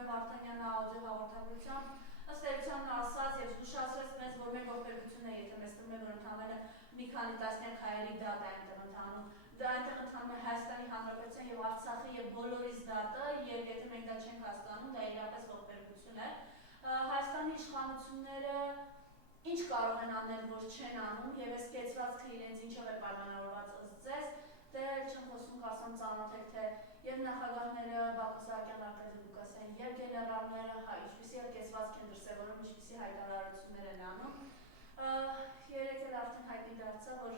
Ռուբեն Վարդանյանը աուդիո հաղորդագրությամբ ըստ էության ասաց եւ զգուշացրեց մեզ, որ մեր ողբերգությունը, եթե մեզ թվում է, որ ընդամենը մի քանի տասնյակ հայերի դատ է այնտեղ ընթանում, դա այնտեղ ընթանում է Հայաստանի Հանրապետության եւ Արցախի եւ բոլորիս դատը, եւ եթե մենք դա չենք հասկանում, դա իրապես ողբերգություն է։ Հայաստանի իշխանությունները ինչ կարող են անել, որ չեն անում, եւ այս կեցվածքը իրենց ինչով է պայմանավորված ըստ ձեզ, դե չեմ խոսում, կարծեմ ծանոթ եք, թե եւ նախագահները Բակո Սահակյանն, Արկադի Ղուկասյանն եւ գեներալները ինչպիսի կեցվածք են դրսեւորում, ինչպիսի հայտարարություններ են անում։ Երեք էլ արդեն հայտնի դարձավ, որ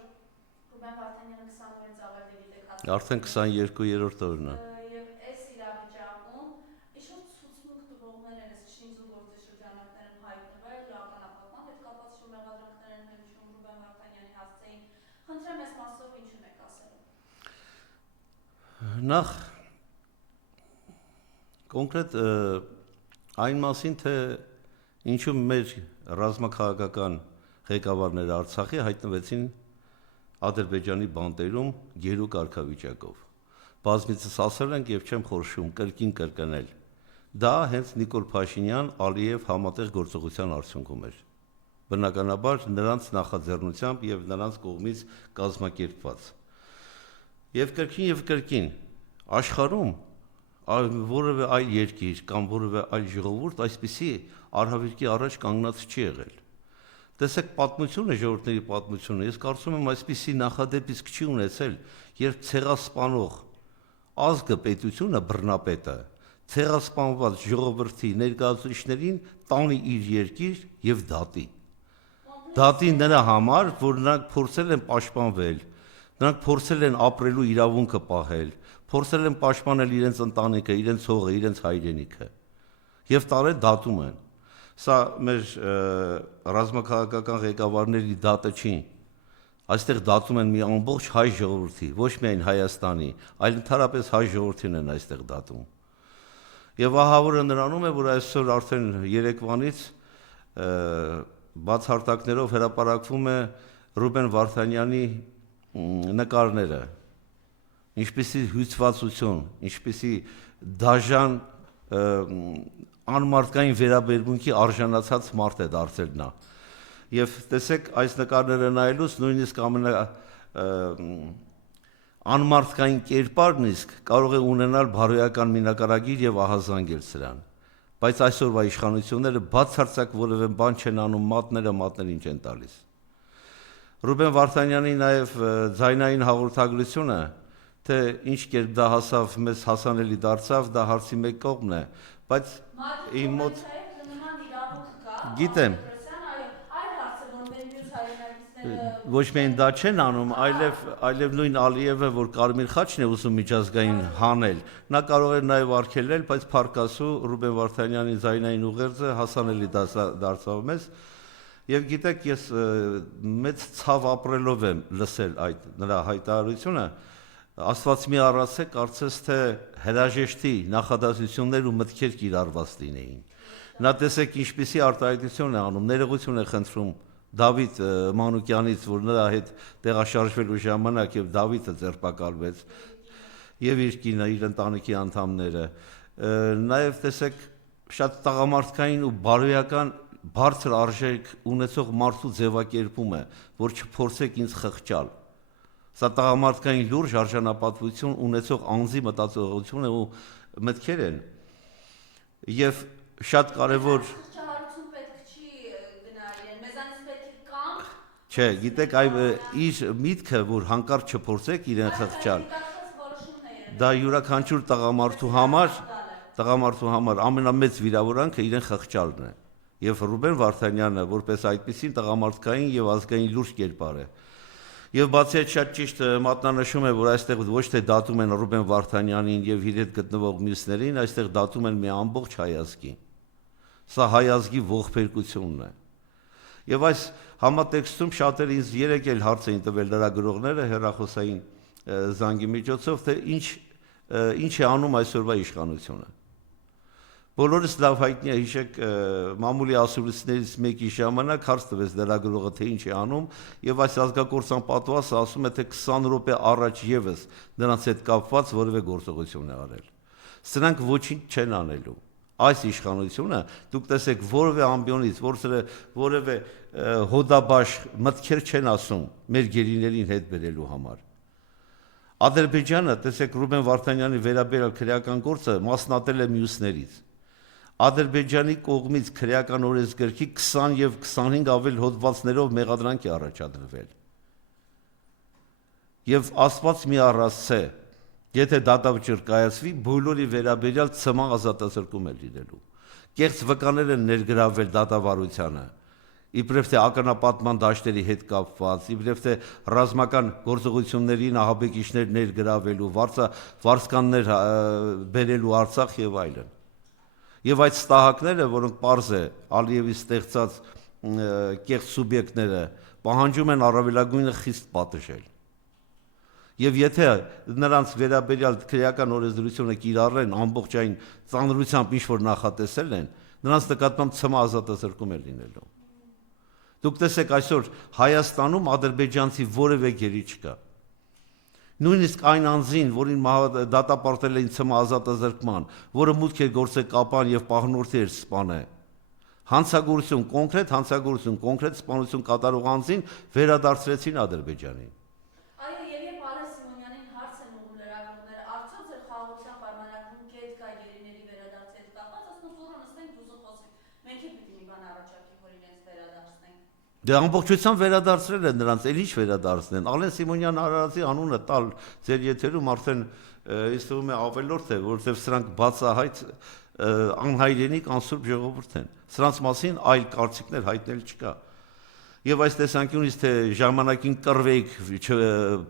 Ռուբեն Վարդանյանը 20 օրից ավելի գիտեք հաստատ։ Արդեն 22-րդ օրն է։ Եվ այս իրավիճակում ինչ-որ ցուցմունք տվողներ են, այս շինձու գործի շրջանակներ են հայտնվել, լականապատման հետ կապված ինչ-որ մեղադրանքներ են հնչում Ռուբեն Վարդանյանի հասցեին։ Խնդրեմ այս մասով ինչ ունեք ասելու։ Նախ կոնկրետ այն մասին, թե ինչու մեր ռազմաքաղաքական ղեկավարները Արցախի հայտնվեցին Ադրբեջանի բանտերում գերու կարգավիճակով։ Բազմիցս ասել ենք եւ չեմ խորշում կրկին կրկնել։ Դա հենց Նիկոլ Փաշինյան Ալիև համատեղ գործողության արդյունքում էր։ Բնականաբար նրանց նախաձեռնությամբ եւ նրանց կողմից կազմակերպված։ Եվ կրկին աշխարհում որևէ այլ երկիր կամ որևէ այլ ժողովուրդ այսպիսի արհավիրքի առաջ կանգնած չի եղել։ Տեսեք պատմությունը, ժողովուրդների պատմությունը, ես կարծում եմ այսպիսի նախադեպ իսկ չի ունեցել, երբ ցեղասպանող ազգը, պետությունը, բռնապետը ցեղասպանված ժողովրդի ներկայացուցիչներին տանի իր երկիր եւ դատի։ Դատի նրա համար, որ նրանք փորձել են պաշտպանվել, նրանք փորձել են ապրելու իրավունքը պահել, փորձել են պաշտպանել իրենց ընտանիքը, իրենց հողը, իրենց հայրենիքը եւ տարել դատում են։ Սա մեր ռազմաքաղաքական ղեկավարների դատը չի։ Այստեղ դատում են մի ամբողջ հայ ժողովրդի, ոչ միայն Հայաստանի, այլ ընդհանրապես հայ ժողովրդին են այստեղ դատում։ Եվ ահավորը նրանում է, որ այսօր արդեն երեկվանից բացարտակներով հրապարակվում է Ռուբեն Վարդանյանի նկարները, ինչպիսի հյուսվածություն, ինչպիսի դաժան անմարդկային վերաբերմունքի արժանացած մարդ է դարձել նա։ Եվ տեսեք այս նկարները նայելուց նույնիսկ անմարդկային կերպարն իսկ կարող է ունենալ բարոյական մի նկարագիր եւ ահազանգել սրան։ Բայց այսօրվա իշխանությունները բացարձակ որևէ բան չեն անում, մատներին չեն տալիս։ Ռուբեն Վարդանյանի նաեւ ձայնային հաղորդագրությունը, թե ինչ կերպ դա հասավ, մեզ հասանելի դարձավ, դա հարցի մեկ կողմն է, բայց իմ մոտ գիտեմ, ոչ միայն դա չեն անում, այլև նույն Ալիևը, որ Կարմիր խաչն է ուզում միջազգային հանել, նա կարող է նաև արգելել, բայց փառքասու Ռուբեն Վարդանյանի ձայնային ուղերձը հասանելի դարձավ մեզ, եւ գիտեք, ես մեծ ցավ ապրելով եմ լսել այդ նրա հայտարարությունը, Աստված մի առացե կարծես թե հրաժեշտի նախադասություններ ու մտքեր կիրառված լինեին։ Նա տեսեք ինչպիսի արտահայտություն է անում, ներողություն է խնդրում Դավիթ Մանուկյանից, որ նրա հետ տեղաշարժվելու ժամանակ եւ Դավիթը ձերբակալվեց եւ իր կինը, իր ընտանիքի անդամները։ Նաեւ տեսեք շատ տաղամարդկային ու բարոյական բարձր արժեք ունեցող մարդու ձևակերպում է, որ չփորձեք ինձ խղճալ։ Սա տաղամարդկային լուրջ արժանապատվություն ունեցող անձի մտածողություն ու մտքեր են։ Եվ շատ կարևոր Չէ, գիտեք, իր միտքը, որ հանկարծ չփորձեք իրեն խղճալ, դա յուրաքանչյուր տղամարդու համար ամենամեծ վիրավորանքը իրեն խղճալն է։ Եվ Ռուբեն Վարդանյանը, որպես այդպիսին տղամարդկային եւ ազգային լուրջ կերպար է։ Եվ բացի այդ շատ ճիշտ մատնանշում է, որ այստեղ ոչ թե դատում են Ռուբեն Վարդանյանին եւ իր հետ գտնվող մյուսներին, այստեղ դատում են մի ամբողջ հայ ազգին։ Սա հայ ազգի ողբերգությունն է։ Եվ այս համատեքստում շատերը ինձ երեք էլ հարց էին տվել լրագրողները հեռախոսային զանգի միջոցով, թե ինչ է անում այսօրվա իշխանությունը։ Բոլորս լավ հայտնի է, հիշեք, մամուլի ասուլիսներից մեկի ժամանակ հարց տվեց լրագրողը, թե ինչ է անում, եւ այս ազգակործան պատվասը ասում է, թե 20 րոպե առաջ եւս նրանց հետ կապված որևէ գործողություն է արել։ Սրանք ոչինչ չեն անելու։ այս իշխանությունը, դուք տեսեք որևէ ամբիոնից, որևէ հոդաբաշ մտքեր չեն ասում մեր գերիներին հետ բերելու համար։ Ադրբեջանը, տեսեք Ռուբեն Վարդանյանի վերաբերյալ քրեական գործը մասնատել է մյուսներից։ Ադրբեջանի կողմից քրեական օրենսգրքի 20 եւ 25 ավել հոդվածներով մեղադրանք է առաջադրվել։ Եվ Աստված մի առասցե, եթե դատավճիռ կայացվի, բոլորի վերաբերյալ ցմահ ազատազրկում է լինելու։ Կեղծ վկաներ են ներգրավել դատավարությանը, իբրև թե ականապատման դաշտերի հետ կապված, իբրև թե ռազմական գործողություններին ահաբեկիչներ ներգրավելու, վարձկաններ բերելու Արցախ եւ այլն։ Եվ այդ ստահակները, որոնք պարզ է Ալիևի ստեղծած կեղծ սուբյեկտները, պահանջում են առավելագույնը խիստ պատժել։ Եվ եթե նրանց վերաբերյալ քրեական օրենսդրությունը կիրառեն ամբողջ այն ծանրությամբ ինչ-որ նախատեսել են, նրանց նկատմամբ ցմահ ազատազրկում է լինելու։ Դուք տեսեք այսօր Հայաստանում ադրբեջանցի որևէ գերի չկա։ Նույնիսկ այն անձին, որին դատապարտել էին ցմահ ազատազրկման, որը մուտք էր գործել կապան եւ պահնորդի էր սպանել, հանցագործություն, կոնկրետ սպանություն կատարող անձին վերադարձրեցին Ադրբեջանին։ Այո, եւ Ալեն Սիմոնյանին հարց են ուղղում լրագրողները, արդյոք ձեր խաղաղության պայմանագրում կետ կա գերիների վերադարձի հետ կապված, ասում որ նստենք դուզը խոսենք, մենք էլ պիտի մի բան առաջարկենք, որ իրենց վերադարձնենք։ Դե ամբողջությամբ վերադարձրել են նրանց, էլ ինչ վերադարձնեն։ Ալեն Սիմոնյան արարածի անունը տալ ձեր եթերում արդեն ինձ թվում է ավելորդ է, որովհետև սրանք բացահայտ անհայրենիք անսուրբ ժողովուրդ են։ Սրանց մասին այլ կարծիքներ հայտնել չկա։ Եվ այս տեսանկյունից թե ժամանակին կռվեիք,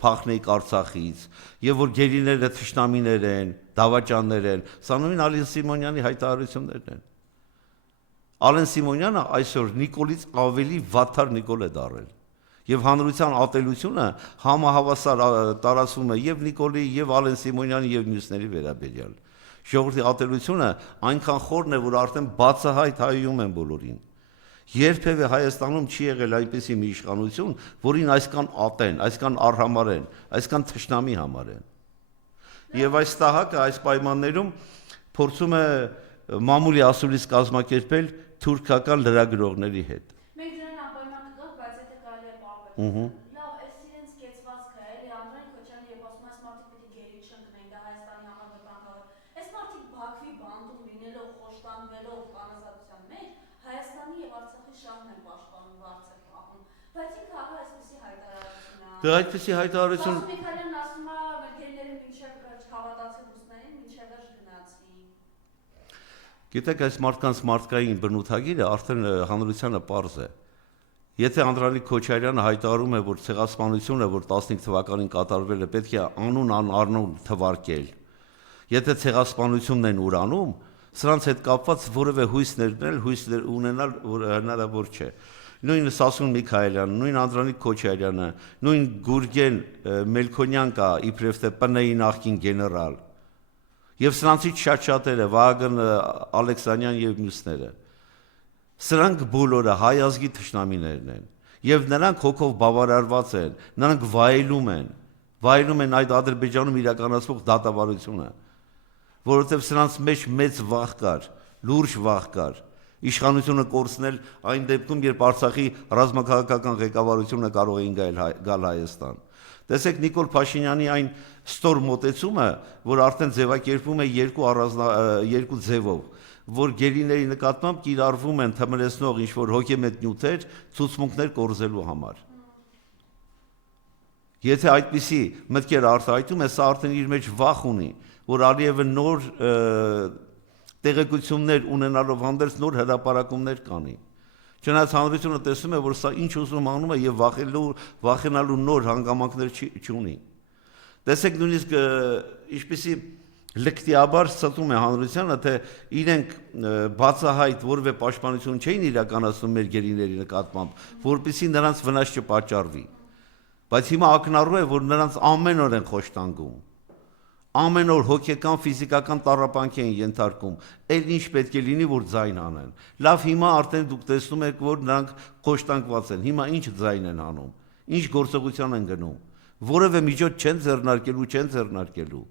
փախնեիք Արցախից, եւ որ գերիները թշնամիներ են, դավաճաններ են, սա նույն Ալեն Սիմոնյանի հայտարարություններն են։ Ալեն Սիմոնյանը այսօր Նիկոլից ավելի վատթար Նիկոլ է դարել։ Եվ հանրության ատելությունը համահավասար տարածվում է եւ Նիկոլի, եւ Ալեն Սիմոնյանի, եւ մյուսների վերաբերյալ։ Ժողովրդի ատելությունը այնքան խորն է, որ արդեն բացահայտ հայում են բոլորին։ Երբևէ Հայաստանում չի եղել այնպիսի մի իշխանություն, որին այսքան ատեն, այսքան արհամարեն, այսքան թշնամի համարեն։ Եվ այս տահակը այս պայմաններում փորձում է մամուլի ասուլիս կազմակերպել թուրքական լրագրողների հետ։ Մենք դրան անպայման կգանք, բայց եթե կարելի է պարբերել։ Լավ, այս իրենց կեցվածքը էլի Անդրանիկ Քոչարյանը եւ ասում այս մարդիկ պիտի գերի չընկնեն, դա Հայաստանի համար վտանգավոր։ Այս մարդիկ Բաքվի բանդում լինելով, խոշտանգվելով կանազատության մեջ, Հայաստանի եւ Արցախի շահն են պաշտպանում, բարձր պահում։ Բայց ինքը ահա այսպեսի հայտարարություն է։ Դե այդպեսի հայտարարություն Միքայելյանն ասում է, մեր գերիները մինչեւ հավատացի ռուսներին, մինչեւ վերջ գնացի։ Գիտեք, այս մարդկանց մարդկային բնութագիրը արդեն հանրությանը պարզ է։ Եթե Անդրանիկ Քոչարյանը հայտարարում է, որ ցեղասպանությունը, որ 15 թվականին կատարվել է, պետք է անուն թվարկել։ Եթե ցեղասպանությունն են ուրանում, սրանց հետ կապված որևէ հույս ունենալ հնարավոր չէ։ Նույն Սասուն Միքայելյանը, նույն Անդրանիկ Քոչարյանը, նույն Գուրգեն Մելքոնյան կա, իբրև թե ՊՆ-ի նախկին գեներալ։ Եվ սրանցից շատ-շատերը, Վահագն Ալեքսանյան եւ մյուսները։ Սրանք բոլորը հայ ազգի թշնամիներն են, եւ նրանք հոգով բավարարված են, նրանք վայելում են այդ Ադրբեջանում իրականացվող դատավարությունը, որովհետեւ սրանց մեջ մեծ վախ կար, լուրջ վախ կար, իշխանությունը կորցնել այն դեպքում, երբ Արցախի ռազմաքաղաքական ղեկավարությունը կարող էին գալ Հայաստան։ Տեսեք Նիկոլ Փաշինյանի այն ստոր մոտեցումը, որ արդեն ձևակերպվում է երկու ձևով, որ գերիների նկատմամբ կիրառվում են թմրեցնող ինչ-որ հոգեմետ նյութեր ցուցմունքներ կորզելու համար։ Եթե այդպիսի մտքեր արտահայտում է, սա արդեն իր մեջ վախ ունի, որ Ալիևը նոր տեղեկություններ ունենալով հանդերձ նոր հրապարակումներ կանի։ Չնայած հանրությունը տեսնում է, որ սա ինչ ուզում անում է եւ վախենալու նոր հանգամանքներ չունի։ Տեսեք նույնիսկ ինչպեսի լկտիաբար ստում է հանրությանը, թե իրենք բացահայտ որևէ պաշտպանություն չէին իրականացնում մեր գերիների նկատմամբ, որպեսզի նրանց վնաս չպատճառվի։ Բայց հիմա ակնառու է, որ նրանց ամեն օր են խոշտանգում։ Ամեն օր հոգեկան, ֆիզիկական տառապանքի են ենթարկում, էլ ինչ պետք է լինի, որ ձայն անեն։ Լավ, հիմա արդեն դուք տեսնում եք, որ նրանք խոշտանգված են, հիմա ինչ ձայն են անում, ինչ գործողության են գնում, որևէ միջոց չեն ձեռնարկելու։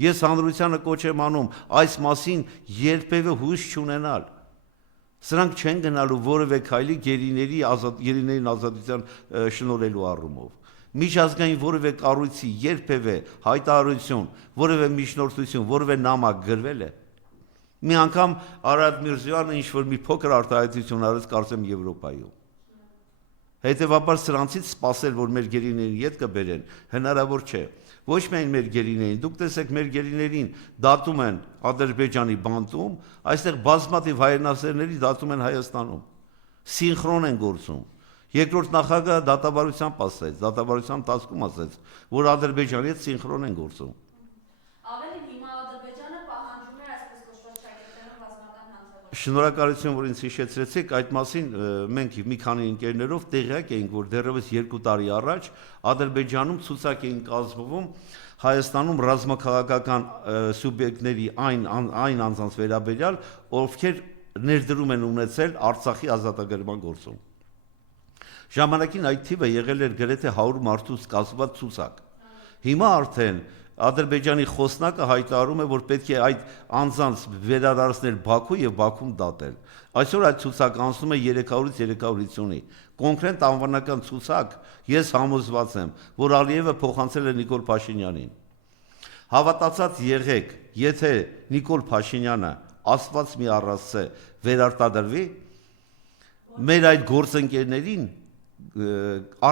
Ես հանրությանը կոչ եմ անում այս մասին երբևէ հույս չունենալ։ Սրանք չեն գնալու որևէ քայլի գերիներին ազատության շնորհելու առումով։ Միջազգային որևէ կառույցի երբևէ հայտարարություն, որևէ միջնորդություն, որևէ նամակ գրվել է։ Մի անգամ Արադ Միրզոյանը ինչ-որ մի փոքր արտահայտություն արեց, կարծեմ Եվրոպայում։ Հետևաբար սրանցից սպասել, որ մեր գերիներին ետ կբերեն, հնարավոր չէ։ Ոչ միայն մեր գերիներին, դուք տեսեք մեր գերիներին դատում են Ադրբեջանի բանտում, այստեղ բազմաթիվ հայրենասերների դատում են Հայաստանում։ Սինխրոն են գործում։ Երկրորդ նախագահը դատավարությամբ ասեց, դատավարության տասկում ասեց, որ Ադրբեջանի հետ սինխրոն են գործում։ Ավելին հիմա Ադրբեջանը պահանջում է այսպես կոչված ճակատներով ռազմական հանձնարարություն։ Շնորհակալություն, որ ինձ հիշեցրեցիք, այդ մասին մենք մի քանի ընկերներով տեղյակ էինք, որ դեռևս 2 տարի առաջ Ադրբեջանում ցուցակ էին կազմվում Հայաստանում ռազմաքաղաքական սուբյեկտների այն անձանց վերաբերյալ, ովքեր ներդրում են ունեցել Արցախի ազատագրման գործում։ Ժամանակին այդ թիվը եղել էր գրեթե 100 մարդուց կազմված ցուցակ։ Հիմա արդեն Ադրբեջանի խոսնակը հայտարարում է, որ պետք է այդ անձանց վերադարձնել Բաքու եւ Բաքվում դատել։ Այսօր այդ ցուցակը անցնում է 300-ից 350-ի։ Կոնկրետ անվանական ցուցակ, ես համոզված եմ, որ Ալիևը փոխանցել է Նիկոլ Փաշինյանին։ Հավատացած եղեք, եթե Նիկոլ Փաշինյանը Աստված մի առասցե վերարտադրվի, մեր այդ գործընկերներին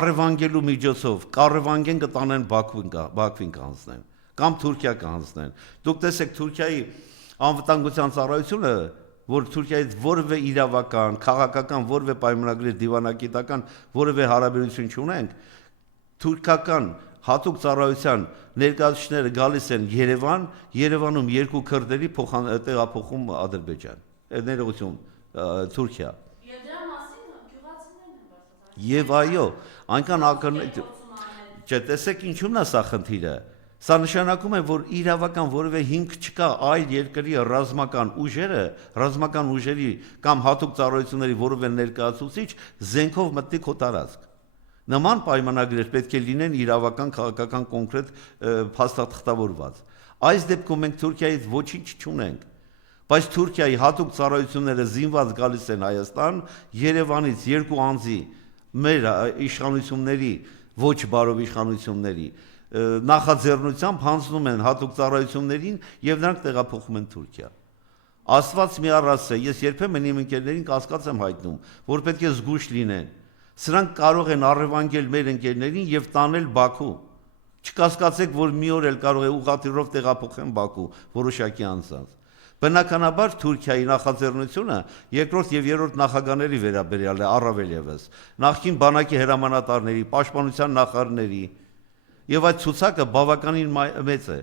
առևանգելու միջոցով կառևանգեն կտանեն Բաքվին կանցնեն կամ Թուրքիա կանցնեն։ Դուք տեսեք Թուրքիայի անվտանգության ծառայությունը, որ Թուրքիայից որևէ իրավական, քաղաքական, որևէ պայմանագրի դիվանագիտական որևէ հարաբերություն չունենք, թուրքական հատուկ ծառայության ներկայացուցիչները գալիս են Երևան, Երևանում 2 քրդերի տեղափոխում Ադրբեջան, ներողություն, Թուրքիա։ Եվ դրա մասին գյուղացիներն են բարձրացնում։ Եվ այո, այնքան ակնհայտ չէ, տեսեք ինչու՞մն է սա խնդիրը։ Սա նշանակում է, որ իրավական որևէ հիմք չկա այլ երկրի ռազմական ուժերի կամ հատուկ ծառայությունների որևէ ներկայացուցիչ զենքով մտնի քո տարածք։ Նման պայմանագրեր պետք է լինեն իրավական քաղաքական կոնկրետ փաստաթղթավորված։ Այս դեպքում մենք Թուրքիայից ոչինչ չունենք, բայց Թուրքիայի հատուկ ծառայությունները զինված գալիս են Հայաստան, Երևանից 2 անձի մեր իշխանությունների, ոչ բարով իշխանությունների նախաձեռնությամբ հանձնում են հատուկ ծառայություններին եւ նրանք տեղափոխում են Թուրքիա։ Աստված մի առասցե, ես երբեմն իմ ընկերներին կասկած եմ հայտնում, որ պետք է զգույշ լինեն։ Սրանք կարող են առևանգել մեր ընկերներին եւ տանել Բաքու։ Չկասկածեք, որ մի օր էլ կարող է ուղղաթիռով տեղափոխեն Բաքու որոշակի անձանց։ Բնականաբար Թուրքիայի նախաձեռնությունը երկրորդ եւ երրորդ նախագահների վերաբերյալ է առավել եւս։ Նախկին բանակի հրամանատարների, պաշտպանության նախարարների եւ այդ ցուցակը բավականին մեծ է։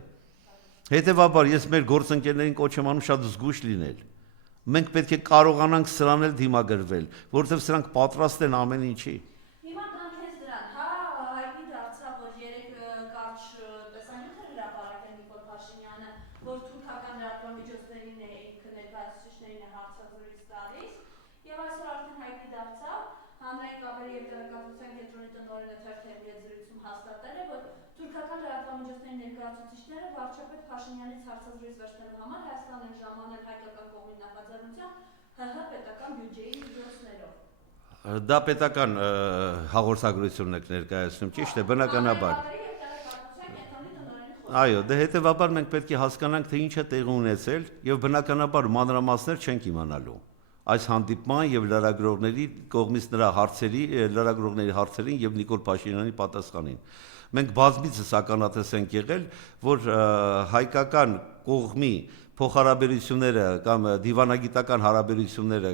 Հետևաբար ես մեր գործընկերներին կոչ եմ անում շատ զգույշ լինել։ Մենք պետք է կարողանանք սրան էլ դիմագրվել, որովհետեւ սրանք պատրաստ են ամեն ինչի։ Հիմա գանք ես դրան, հա հայտնի դարձավ, որ 3 կարճ տեսանյութ էր հրապարակել Նիկոլ Փաշինյանը, որ թուրքական լրատվամիջոցներին է ինքը ներկայացուցիչներին է հարցազրույց տալիս, եւ այսօր արդեն հայտնի դարձավ, հանրային կապերի եւ տեղեկատվության կենտրոնի տնօրենը թերթերի հետ զրույցում հաստատել է, որ թուրքական լրատվամիջոցների ներկայացուցիչները վարչապետ Փաշինյանից հարցազրույց վերցնելու համար Հայաստան են ժամանել հայկական կողմի նախաձեռնությամբ ՀՀ պետական բյուջեի միջոցներով։ Դա պետական հաղորդագրությունն եք ներկայացնում, ճիշտ է, բնականաբար։ Այո, դե հետևաբար մենք պետք է հասկանանք, թե ինչ է տեղի ունեցել եւ բնականաբար մանրամասներ չենք իմանալու այս հանդիպման եւ լրագրողների կողմից նրա լրագրողների հարցերին եւ Նիկոլ Փաշինյանի պատասխանին։ Մենք բազմիցս ականատես ենք եղել, որ հայկական կողմի փոխհարաբերությունները կամ դիվանագիտական հարաբերությունները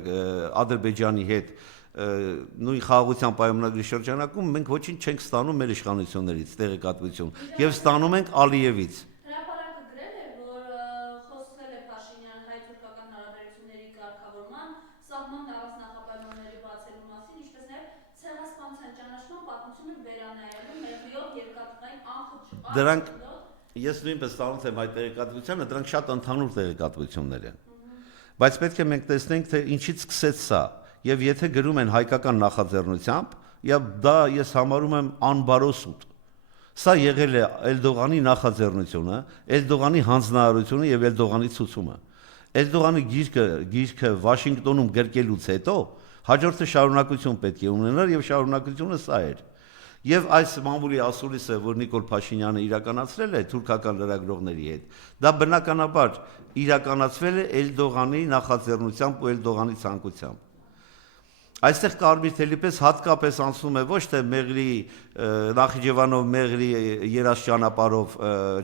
Ադրբեջանի հետ նույն խաղաղության պայմանագրի շրջանակում մենք ոչինչ չենք ստանում մեր իշխանություններից տեղեկատվություն եւ ստանում ենք Ալիևից։ Հրապարակը գրել է, որ խոսել է Փաշինյան հայ-թուրքական հարաբերությունների կարգավորման, սահման առանց նախապայմանների բացելու մասին, ինչպես նաեւ ցեղասպանության ճանաչման պատմությունը վերանայելու մեղրիով երկաթգծային անխոճ։ Դրանք ես նույնպես ստանում եմ այդ տեղեկատվությունը, դրանք շատ ընդհանուր տեղեկատվություններ են։ Բայց պետք է մենք տեսնենք, թե ինչից սկսեց սա, եւ եթե գրում են հայկական նախաձեռնությամբ, եւ դա ես համարում եմ անբարո սուտ։ Սա եղել է Էլդողանի նախաձեռնությունը, Էլդողանի հանձնարարությունը եւ Էլդողանի ցուցումը։ Էլդողանի գիրքը Վաշինգտոնում գրկելուց հետո հաջորդը շարունակություն պետք է ունենար եւ շարունակությունը սա էր։ Եվ այս մամուլի ասուլիսը, որ Նիկոլ Փաշինյանը իրականացրել է թուրքական լրագրողների հետ, դա բնականաբար իրականացվել է Էլդողանի նախաձեռնությամբ ու Էլդողանի ցանկությամբ։ Այստեղ կարմիր թելի պես հատկապես անցնում է ոչ թե Մեղրի Նախիջևանով Մեղրի երազ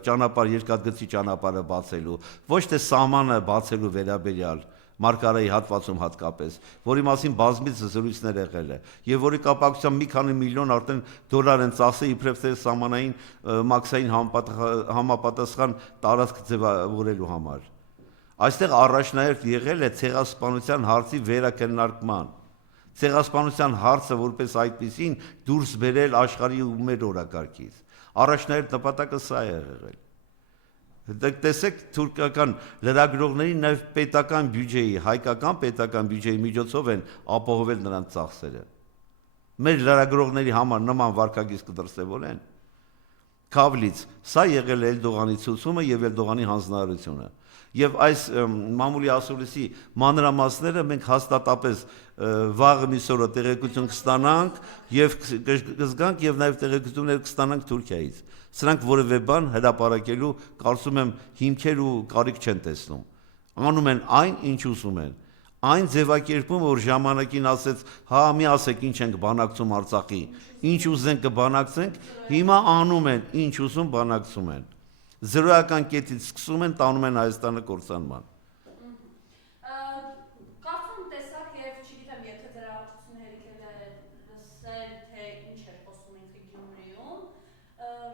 ճանապարհ երկաթգծի ճանապարհը բացելու, ոչ թե սահմանը բացելու վերաբերյալ Մարգարայի հատվածում հատկապես, որի մասին բազմիցս զրույցներ եղել է, եւ որի կապակցությամբ մի քանի միլիոն արդեն դոլար են ծախսել իբրև թե սահմանային մաքսային համապատասխան տարածք ձևավորելու համար։ Այստեղ առաջնահերթ եղել է ցեղասպանության հարցի վերակննարկման, ցեղասպանության հարցը որպես այդպիսին դուրս բերել աշխարհի ու մեր օրակարգից։ Առաջնահերթ նպատակը սա է եղել։ Տեսեք թուրքական լրագրողների նաև պետական բյուջեի, հայկական պետական բյուջեի միջոցով են ապահովել նրանց ծախսերը։ Մեր լրագրողների համար նման վարկագիծ կդրսևորեն։ Քավլից սա եղել է Էլդողանի ցուցումը եւ Էլդողանի հանձնարարությունը։ Եվ այս մամուլի ասուլիսի մանրամասները մենք հաստատապես վաղ միսօրը տեղեկություն կստանանք եւ կզգանք եւ նաեւ տեղեկություններ կստանանք Թուրքիայից։ Սրանք որևէ բան հրապարակելու կարծում եմ հիմքեր ու կարիք չեն տեսնում։ Անում են այն, ինչ ուզում են։ Այն ձևակերպումը, որ ժամանակին ասեց, հա մի ասեք ինչ ենք բանակցում Արցախի, ինչ ուզենք կբանակցենք, հիմա անում են, ինչ ուզում բանակցում են։ Զրոյական կետից սկսում են, տանում են Հայաստանը կործանման։ Կարծում տեսակ եւ չգիտեմ, եթե դրա արդյունքները եկել է լսել, թե ինչ է խոսում ինքը Գյումրիում,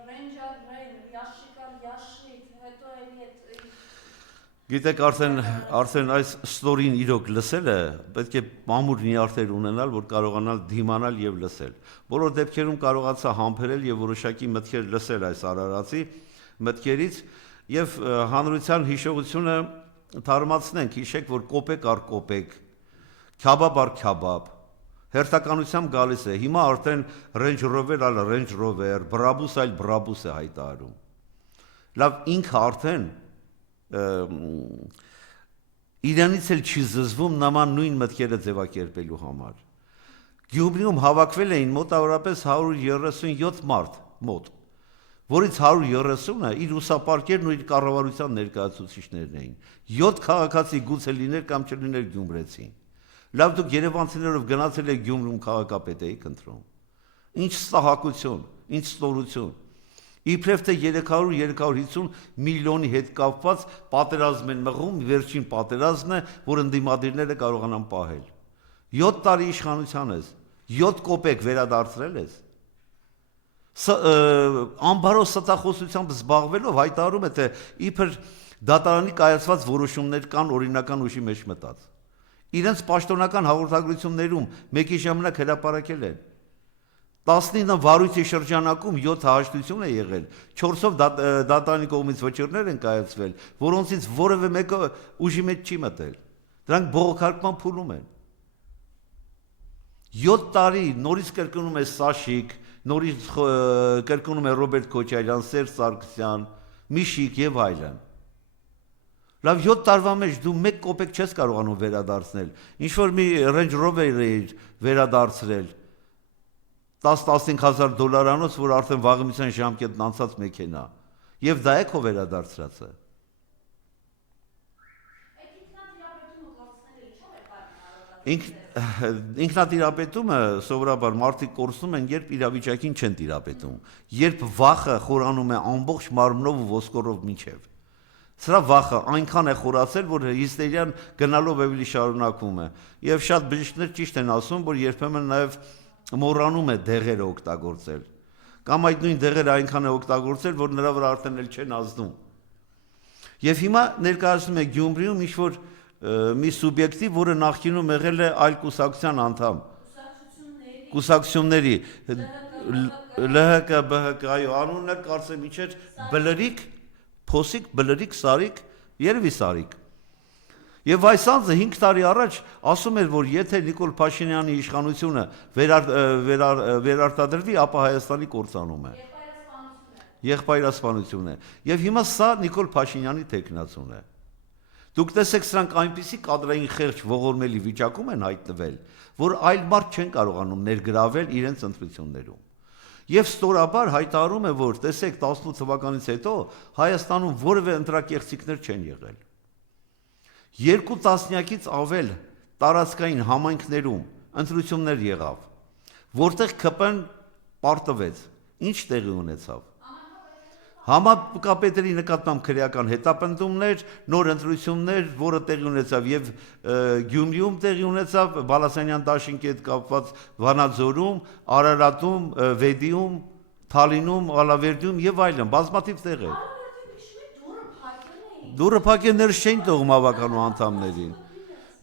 Ռենջարեն, Յաշիկ, հետո էլի այդ Գիտեք, արդեն այս ստորին իրոք լսելը պետք է մամուլ նյարդեր ունենալ, որ կարողանալ դիմանալ եւ լսել։ Բոլոր դեպքերում կարողացա համբերել եւ որոշակի մտքեր լսել այս արարածի մտքերից եւ հանրության հիշողությունը թարմացնենք, հիշեք, որ կոպեկ առ կոպեկ, քյաբաբ առ քյաբաբ հերթականությամբ գալիս է։ Հիմա արդեն Range Rover այլ Range Rover, Brabus այլ Brabus է հայտարարում։ Լավ, ինքը արդեն իրանից էլ չի զզվում նման նույն մտքերը ձևակերպելու համար։ Գյումրիում հավաքվել էին մոտավորապես 137 մարդ մոտ, որից 130-ը իր ուսապարկերն ու իր կառավարության ներկայացուցիչներն էին։ 7 քաղաքացի գուցե լիներ կամ չլիներ գյումրեցի։ Լավ, դուք երևանցիներով գնացել եք Գյումրում քաղաքապետ էիք ընտրում։ Ինչ ստահակություն, ինչ ստորություն։ Իբրև թե 300-350 միլիոնի հետ կապված պատերազմ են մղում, վերջին պատերազմն է, որ ընդդիմադիրները կարողանան պահել։ 7 տարի իշխանության ես, 7 կոպեկ վերադարձրել ես։ Ամբարոս ստախոսությամբ զբաղվելով հայտարարում է, թե իբր դատարանի կայացված որոշումներ կան օրինական ուժի մեջ մտած։ Իրենց պաշտոնական հաղորդագրություններում մեկի ժամանակ հրապարակել են 19 վարույթի շրջանակում 7 հաշտություն է եղել, 4-ով դատարանի կողմից վճիռներ են կայացվել, որոնցից որևէ մեկը ուժի մեջ չի մտել։ Դրանք բողոքարկման փուլում են։ 7 տարի նորից կրկնում է Սաշիկ, նորից կրկնում է Ռոբերտ Քոչարյան, Սերժ Սարգսյան, Միշիկ եւ այլն։ Լավ, 7 տարվա մեջ դու 1 կոպեկ չես կարողանում վերադարձնել։ Ինչ որ մի Range Rover-ը վերադարձրել 10-15 հազար դոլարանոց, որ արդեն վաղեմիցան ժամկետն անցած մեքենա, եւ դա է քո վերադարձրածը։ Ինքնատիրապետումը սովորաբար մարդիկ կորցնում են, երբ իրավիճակին չեն տիրապետում, երբ վախը խորանում է ամբողջ մարմնով ու ոսկորով մինչև։ Սրա վախը այնքան է խորացել, որ հիստերիան գնալով ավելի շարունակվում է։ Եվ շատ բժիշկներ ճիշտ են ասում, որ երբեմն նաեւ մոռանում է դեղերը օգտագործել, կամ այդ նույն դեղերը այնքան է օգտագործել, որ նրա վրա արդեն էլ չեն ազդում։ Եվ հիմա ներկայացնում է Գյումրիում ինչ-որ մի սուբյեկտի, որը նախկինում եղել է այլ կուսակցության անդամ։ Կուսակցությունների ԼՀԿ, ԲՀԿ, այո, անունը կարծեմ ինչ էր, Բլրիկ, Փոսիկ, Բլրիկ, Սարիկ, երևի Սարիկ։ Եվ այս անձը 5 տարի առաջ ասում էր, որ եթե Նիկոլ Փաշինյանի իշխանությունը վերարտադրվի, ապա Հայաստանի կործանում է։ եղբայրասպանություն է։ Եվ հիմա սա Նիկոլ Փաշինյանի թեկնածուն է։ Դուք տեսեք, սրանք այնպիսի կադրային խեղճ ողորմելի վիճակում են հայտնվել, որ այլ մարդ չեն կարողանում ներգրավել իրենց ընտրություններում։ Եվ ստորաբար հայտարարում է, որ տեսեք 18 թվականից հետո Հայաստանում որևէ ընտրակեղծիքներ չեն եղել։ 2 տասնյակից ավել տարածքային համայնքներում ընտրություններ եղավ, որտեղ ԿՊ-ն պարտվեց։ Ինչ տեղի ունեցավ։ Համապետերի նկատմամբ քրեական հետապնդումներ, նոր ընտրություններ, որը տեղի ունեցավ եւ Գյումրիում տեղի ունեցավ, Բալասանյան դաշինքի հետ կապված Վանաձորում, Արարատում, Վեդիում, Թալինում, Ալավերդիում եւ այլն, բազմաթիվ տեղեր։ Դուրը փակելները չէին թողում հավաքանու անդամներին։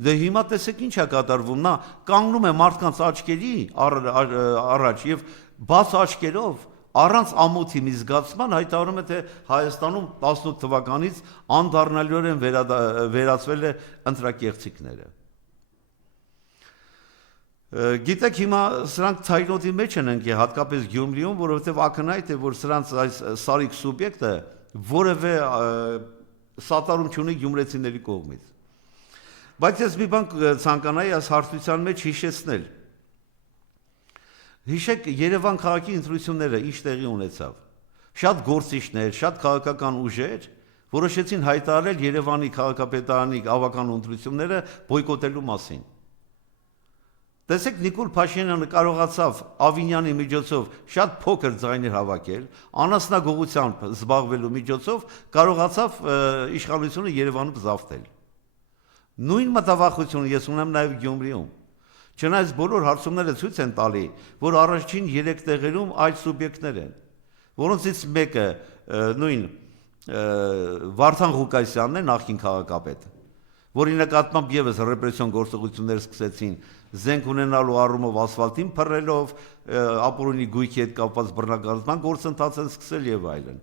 Դե հիմա տեսեք ինչ է կատարվում, նա կանգնում է մարդկանց աչքերի առաջ եւ բաց աչքերով առանց ամոթի մի զգացման հայտարարում է, թե Հայաստանում 18 թվականից անդառնալիորեն վերացվել է ընտրակեղծիքները։ Գիտեք, հիմա սրանք ցայնոթի մեջ են ընկել, հատկապես Գյումրիում, որովհետև ակնհայտ է, որ սրանց այս սարիկ սուբյեկտը որևէ սատարում չունի գյումրեցիների կողմից։ Բայց ես մի բան ցանկանայի այս հարցության մեջ հիշեցնել։ Հիշեք Երևան քաղաքի ընտրությունները ինչ տեղի ունեցավ։ Շատ գործիչներ, շատ քաղաքական ուժեր որոշեցին հայտարարել Երևանի քաղաքապետարանի ավական ընտրությունները բոյկոտելու մասին։ Տեսեք, Նիկոլ Փաշինյանը կարողացավ Ավինյանի միջոցով շատ փոքր ձայներ հավաքել, անասնագողությամբ զբաղվելու միջոցով կարողացավ իշխանությունը Երևանում զավթել։ Նույն մտավախությունը ես ունեմ նաև Գյումրիում։ Չնայած բոլոր հարցումները ցույց են տալի, որ առաջին 3 տեղերում այլ սուբյեկտներ են, որոնցից մեկը նույն Վարդան Ղուկասյանն է, նախկին քաղաքապետ, որի նկատմամբ եւս ռեպրեսիոն գործողություններ սկսեցին, զենք ունենալու առումով ասֆալտին փռելով, ապօրինի գույքի հետ կապված բռնակալության գործընթաց են սկսել եւ այլն։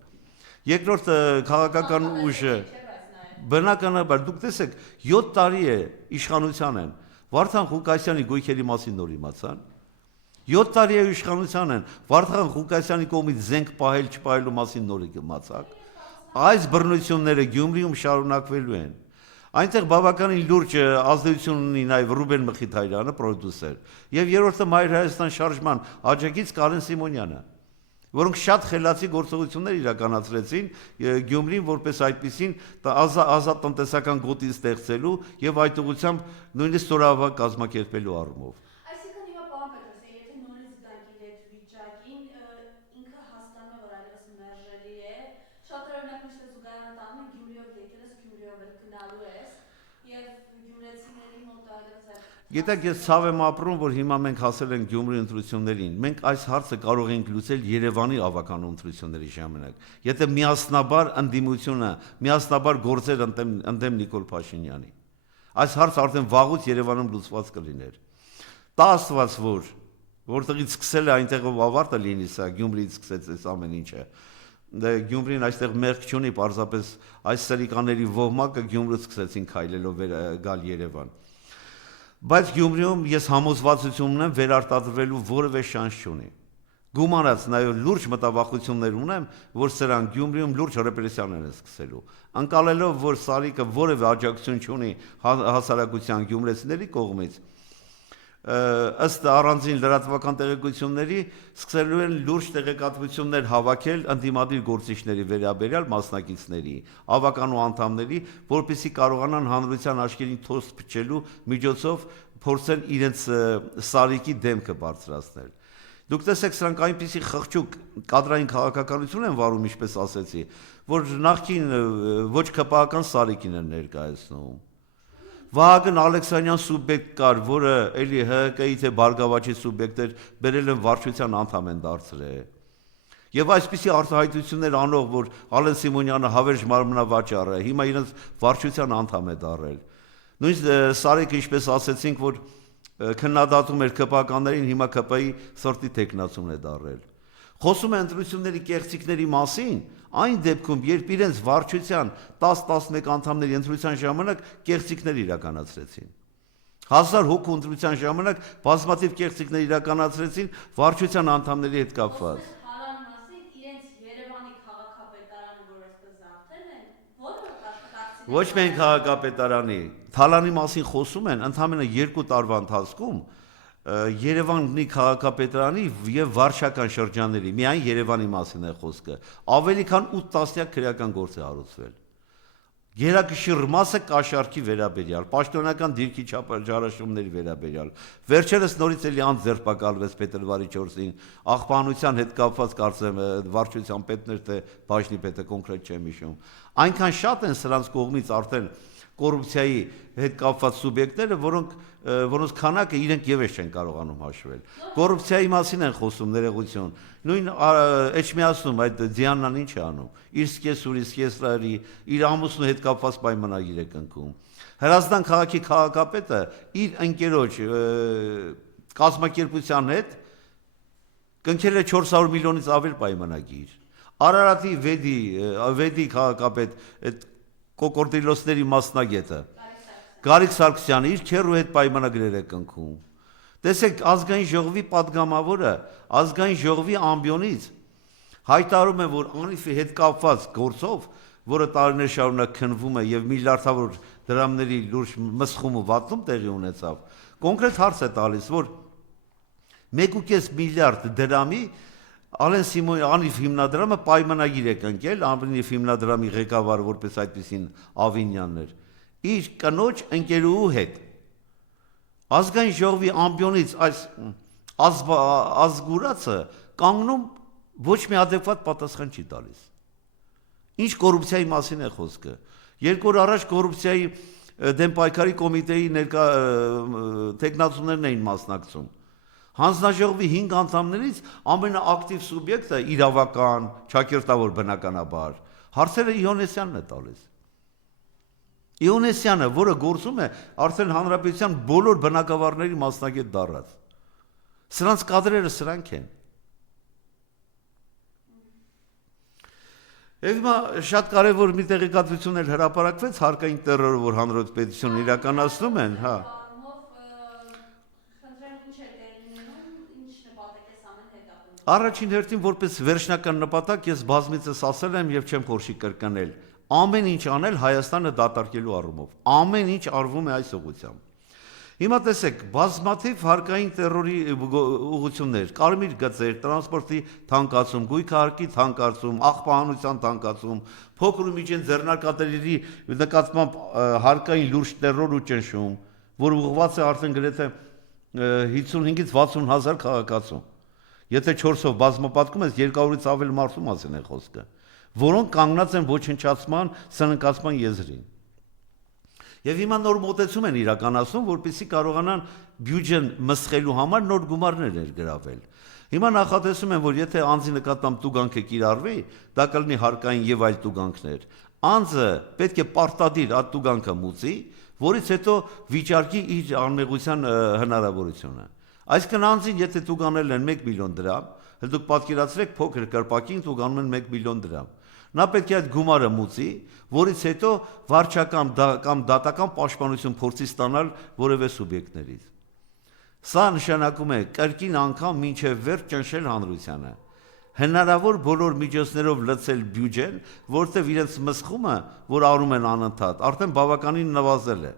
Երկրորդ քաղաքական ուժը բնականաբար դուք տեսեք 7 տարի է իշխանության են։ Վարդան Ղուկասյանի գույքերի մասին նոր իմացան։ 7 տարի է իշխանության են։ Վարդան Ղուկասյանի կողմից զենք պահել չպահելու մասին նոր իմացաք։ Այս բռնությունները Գյումրիում շարունակվելու են։ Այնտեղ բավականին լուրջ ազդեցություն ունի նաև Ռուբեն Մխիթարյանը, պրոդյուսեր, եւ երրորդը Մայր Հայաստան շարժման աջակից Կարեն Սիմոնյանը, որոնք շատ խելացի գործողություններ իրականացրեցին Գյումրին որպես այդպիսին ազատ տնտեսական գոտի ստեղծելու եւ այդ ուղղությամբ նույնիսկ ստորաբար կազմակերպելու առումով։ Այսինքն հիմա պարոն Պետրոսյան, եթե նորից դանկի հետ վիճակին ինքը հասկանում է, որ այլևս մերժելի է, շատ օրինակ միշտ զուգարանը տանում են Գյումրիով եկել ես, Գյումրիով էլ գնալու ես եւ գյումրեցիների մոտ այլևս Գիտեք, ես ցավ եմ ապրում, որ հիմա մենք հասել ենք Գյումրի ընտրություններին։ Մենք այս հարցը կարող ենք լուծել Երևանի ավական ընտրությունների ժամանակ։ Եթե միասնաբար ընդդիմությունը, միասնաբար գործեր ընդդեմ Նիկոլ Փաշինյանի։ Այս հարցը արդեն վաղուց Երևանում լուծված կլիներ։ Տա Աստված, որտեղից սկսել է այնտեղով ավարտը լինի սա, Գյումրիից սկսեց այս ամեն ինչը։ Գյումրին այստեղ մեղք չունի, պարզապես այս սրիկաների ոհմակը Գյումրից սկսեցին քայլելով գալ Երևան։ Բայց Գյումրիում ես համոզվածություն ունեմ վերարտադրվելու որևէ շանս չունի։ Գումարած նաև լուրջ մտավախություններ ունեմ, որ սրանք Գյումրիում լուրջ ռեպրեսիաներ են սկսելու։ Անցալելով, որ Սարիկը որևէ աջակցություն չունի հասարակության գյումրեցիների կողմից, ըստ առանձին լրատվական տեղեկությունների սկսելու են լուրջ տեղեկատվություններ հավաքել ընդդիմադիր գործիչների վերաբերյալ մասնակիցների, ավականու անդամների, որպեսզի կարողանան հանրության աչքերին թոս փչելու միջոցով փորձեն իրենց Սարիկի դեմքը բարձրացնել։ Դուք տեսեք, սրանք այնպիսի խղճուկ կադրային քաղաքականություն են վարում, ինչպես ասեցի, որ նախքին ոչ ԿՊԱ-ական Սարիկին են ներկայացնում։ Վահագն Ալեքսանյան սուբյեկտ կար, որը էլի ՀՀԿ-ի թե Բարգավաճի սուբյեկտ էր, բերել են վարչության անդամ են դարձրել։ Եվ այսպիսի արտահայտություններ անող, որ Ալեն Սիմոնյանը հավերժ մարմնավաճառ է, հիմա իրենց վարչության անդամ է դարձել։ Նույնիսկ Սարիկը, ինչպես ասեցինք, որ քննադատում էր ԿՊԱ-ականներին, հիմա ԿՊ-ի սրտի թեկնածուն է դարձել։ Խոսում է ընտրությունների կեղծիքների մասին, այն դեպքում, երբ իրենց վարչության 10-11 անդամների ընտրության ժամանակ կեղծիքներ իրականացրեցին։ 1000 հոգու ընտրության ժամանակ բազմաթիվ կեղծիքներ իրականացրեցին վարչության անդամների հետ կապված։ Ոչ միայն քաղաքապետարանի, Թալանի մասին խոսում են ընդամենը 2 տարվա ընթացքում Երևանի քաղաքապետարանի եւ վարչական շրջանների, միայն Երևանի մասին է խոսքը, ավելի քան 8 տասնյակ քրեական գործ է հարուցվել։ Գերակշիռ մասը կաշառքի վերաբերյալ, պաշտոնական դիրքի չափաջարաշումների վերաբերյալ։ Վերջերս նորից էլի անձերբակալվեց փետրվարի 4-ին, աղբանության հետ կապված կարծեմ վարչության պետներ թե բաժնի պետը կոնկրետ չեմ հիշում։ Այնքան շատ են սրանց կողմից արդեն կոռուպցիայի հետ կապված սուբյեկտները, որոնց քանակը իրենք եւս չեն կարողանում հաշվել։ Կոռուպցիայի մասին են խոսում ներողություն։ Նույն Էջմիածնում այդ Դիանան ինչ է անում։ Իր սկեսուրի, իր ամուսնու հետ կապված պայմանագիր է կնքում։ Հրազդան քաղաքի քաղաքապետը իր ընկերոջ կազմակերպության հետ կնքել է 400 միլիոնից ավել պայմանագիր։ Արարատի վեդի քաղաքապետ այդ կոկորդիլոսների մասնագետը Գարիկ Սարգսյանը իր քեռու հետ պայմանագրեր է կնքում։ Տեսեք, ազգային ժողովի падգամավորը ազգային ժողովի ամբիոնից հայտարարում է, որ անիֆի հետ կապված գործով, որը տարիներ շարունակ քննվում է եւ միլիարդավոր դրամների լուրջ մսխում ու վատում տեղի ունեցավ, կոնկրետ հարց է տալիս, որ 1.5 միլիարդ դրամի Ալեն Սիմոնի անիվ հիմնադրամը պայմանագիր է կնքել, անիվ հիմնադրամի ղեկավարը որպես այդպեսին Ավինյանն էր, իր կնոջ ընկերուհու հետ։ Ազգային ժողովի ամբիոնից այս ազգուրացը կանգնում ոչ մի adekvat պատասխան չի տալիս։ Ինչ կոռուպցիայի մասին է խոսքը։ 2 օր առաջ կոռուպցիայի դեմ պայքարի կոմիտեի տեխնացուներն էին մասնակցում։ Հանձնաժողովի 5 անդամներից ամենաակտիվ սուբյեկտը իրավական, ճակերտավոր բնականաբար, հարցերը Իոնեսյանն է տալիս։ Իոնեսյանը, որը գործում է արդեն հանրապետության բոլոր բնակավարների մասնագետ դառած։ Սրանց կադրերը սրանք են։ Եվ հիմա շատ կարևոր մի տեղեկատվություն էլ հրապարակվեց հարկային տերորը, որ հանրապետությունն իրականացնում են, հա։ Առաջին հերթին որպես վերջնական նպատակ ես բազմիցս ասել եմ եւ չեմ խորշի կրկնել, ամեն ինչ անել Հայաստանը դատարկելու առումով, ամեն ինչ արվում է այս ուղղությամբ։ Հիմա տեսեք, բազմաթիվ հարկային տերորի ուղղություններ, կարմիր գծեր, տրանսպորտի թանկացում, գույքահարկի թանկացում, աղբահանության թանկացում, փոքր ու միջին ձեռնարկատերերի նկատմամբ հարկային լուրջ տերոր ու ճնշում, որ ուղղված է արդեն գրեթե 55-ից 60 հազար քաղաքացու։ Եթե 4-ով բազմապատկում ես 200-ից ավել մարդու մասին է խոսքը, որոնք կանգնած են ոչնչացման, սննկացման եզրին։ Եվ հիմա նոր մոտեցում են իրականացնում, որպեսզի կարողանան բյուջեն մսխելու համար նոր գումարներ ներգրավել։ Հիմա նախատեսում են, որ եթե անձի նկատմամբ տուգանքը կիրառվի, դա կլինի հարկային եւ այլ տուգանքներ։ Անձը պետք է պարտադիր այդ տուգանքը մուծի, որից հետո վիճարկի իր անմեղության հնարավորությունը։ Այսինքն անձին եթե տուգանել են 1 միլիոն դրամ, դուք պատկերացրեք փոքր կրպակին տուգանում են 1 միլիոն դրամ։ Նա պետք է այդ գումարը մուծի, որից հետո վարչական կամ դատական պաշտպանություն փորձի ստանալ որևէ սուբյեկտներից։ Սա նշանակում է կրկին անգամ մինչև վերջ ճնշել հանրությանը։ Հնարավոր բոլոր միջոցներով լցել բյուջեն, որտեղ իրենց մսխումը, որ արում են անընդհատ, արդեն բավականին նվազել է։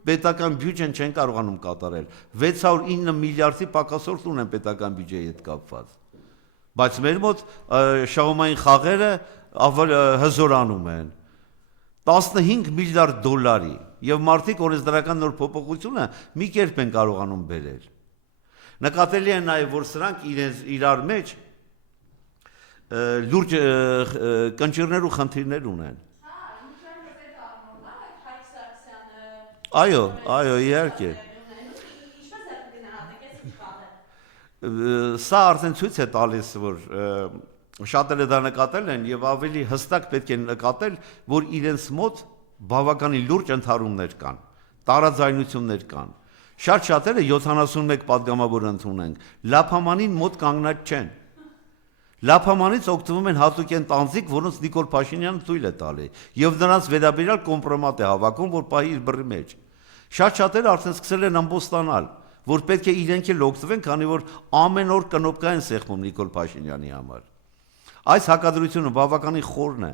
Պետական բյուջեն չեն կարողանում կատարել։ 609 միլիարդի պակասորդ ունեն պետական բյուջեի հետ կապված։ Բայց մեր մոտ շահումային խաղերը հզորանում են 15 միլիարդ դոլարի եւ մարդիկ օրենսդրական նոր փոփոխությունը մի կերպ են կարողանում բերել։ Նկատելի է նաեւ, որ սրանք իրար մեջ լուրջ կնճիռներ ու խնդիրներ ունեն։ Այո, իհարկե։ Սա արդեն ցույց է տալիս, որ շատերը դա նկատել են եւ ավելի հստակ պետք է նկատել, որ իրենց մոտ բավականին լուրջ ընդհարումներ կան, տարաձայնություններ կան։ Շատ-շատերը 71 падգամավոր ընդունենք, լափամանին մոտ կանգնած չեն։ Լափամանից օգտվում են հատուկեն տանձիկ, որոնց Նիկոլ Փաշինյանը թույլ է տալի, եւ նրանց վերաբերյալ կոմպրոմատ է հավաքում, որ պահի իր բռի մեջ։ Շատ-շատերը արդեն սկսել են ամբոստանալ, որ պետք է իրենք էլ օգտվեն, քանի որ ամեն օր կնոպկա են սեղմում Նիկոլ Փաշինյանի համար։ Այս հակադրությունը բավականին խորն է,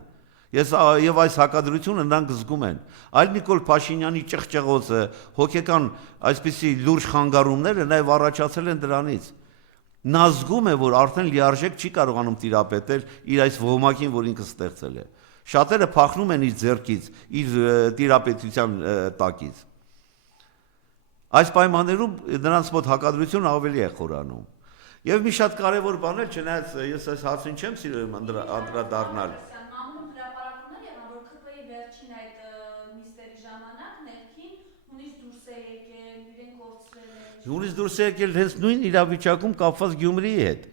Եվ այս հակադրությունը նրանք զգում են։ Այլ Նիկոլ Փաշինյանի ճղճղոցը, հոգեկան այսպիսի լուրջ խանգարումները նաև առաջացել են դրանից։ Նա զգում է, որ արդեն լիարժեք չի կարողանում տիրապետել իր այս ոհմակին, որ ինքը ստեղծել է։ Շատերը փախնում են իր ձեռքից, իր տիրապետության տակից։ Այս պայմաններում նրանց մոտ հակադրությունը ավելի է խորանում։ Եվ մի շատ կարևոր բան էլ, չնայած ես այս հարցին չեմ սիրում անդրադառնալ։ Մամուլում հրապարակումներ եղան, որ ՔՊ-ի վերջին այդ նիստերի ժամանակ ներքին հունից դուրս է եկել, իրենք կորցրել են։ Հունից դուրս է եկել հենց նույն իրավիճակում կապված Գյումրիի հետ։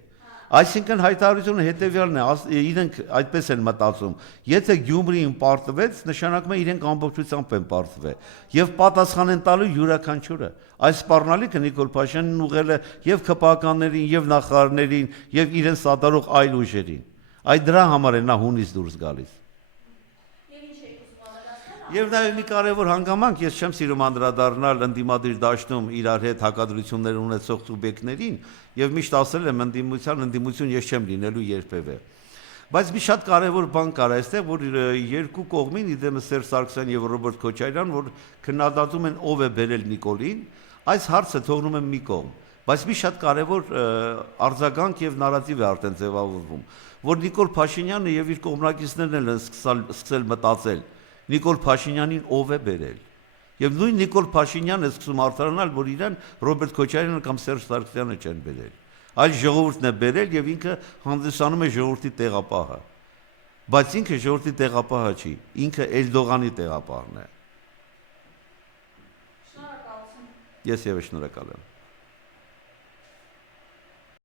Այսինքն հայտարարությունը հետևյալն է, իրենք այդպես են մտածում, եթե Գյումրին պարտվեց, նշանակում է իրենք ամբողջությամբ են պարտվել եւ պատասխան են տալու յուրաքանչյուրը։ Այս սպառնալիքը Նիկոլ Փաշինյանն ուղղել է եւ ԿՊԱ-ականներին, եւ նախարարներին, եւ իրեն սատարող այլ ուժերին։ Այդ դրա համար է նա հունից դուրս գալիս։ Եվ նաև մի կարևոր հանգամանք, ես չեմ սիրում անդրադառնալ ընդդիմադիր դաշտում իրար հետ հակադրություններ ունեցող սուբյեկտներին, եւ միշտ ասել եմ ընդդիմություն ես չեմ լինելու երբևէ։ Բայց մի շատ կարևոր բան կար այստեղ, որ երկու կողմին, իդեմս Սերժ Սարգսյան եւ Ռոբերտ Քոչարյան, որ քննադատում են ով է բերել Նիկոլին, այս հարցը թողնում եմ մի կողմ, բայց մի շատ կարևոր արձագանք եւ նարատիվ է արդեն ձևավորվում, որ Նիկոլ Փաշինյանը եւ իր կողմնակիցներն են սկսել մտածել Նիկոլ Փաշինյանին ով է բերել։ Եվ նույն Նիկոլ Փաշինյանն է սկսում արտահանալ, որ իրեն Ռոբերտ Քոչարյանը կամ Սերժ Սարգսյանը չեն բերել։ Այլ ժողովուրդն է բերել եւ ինքը հանդիսանում է ժողովրդի տեղապահը։ Բայց ինքը ժողովրդի տեղապահը չի, ինքը Էրդողանի տեղապահն է։ Շնորհակալություն։ Ես եւս շնորհակալ եմ։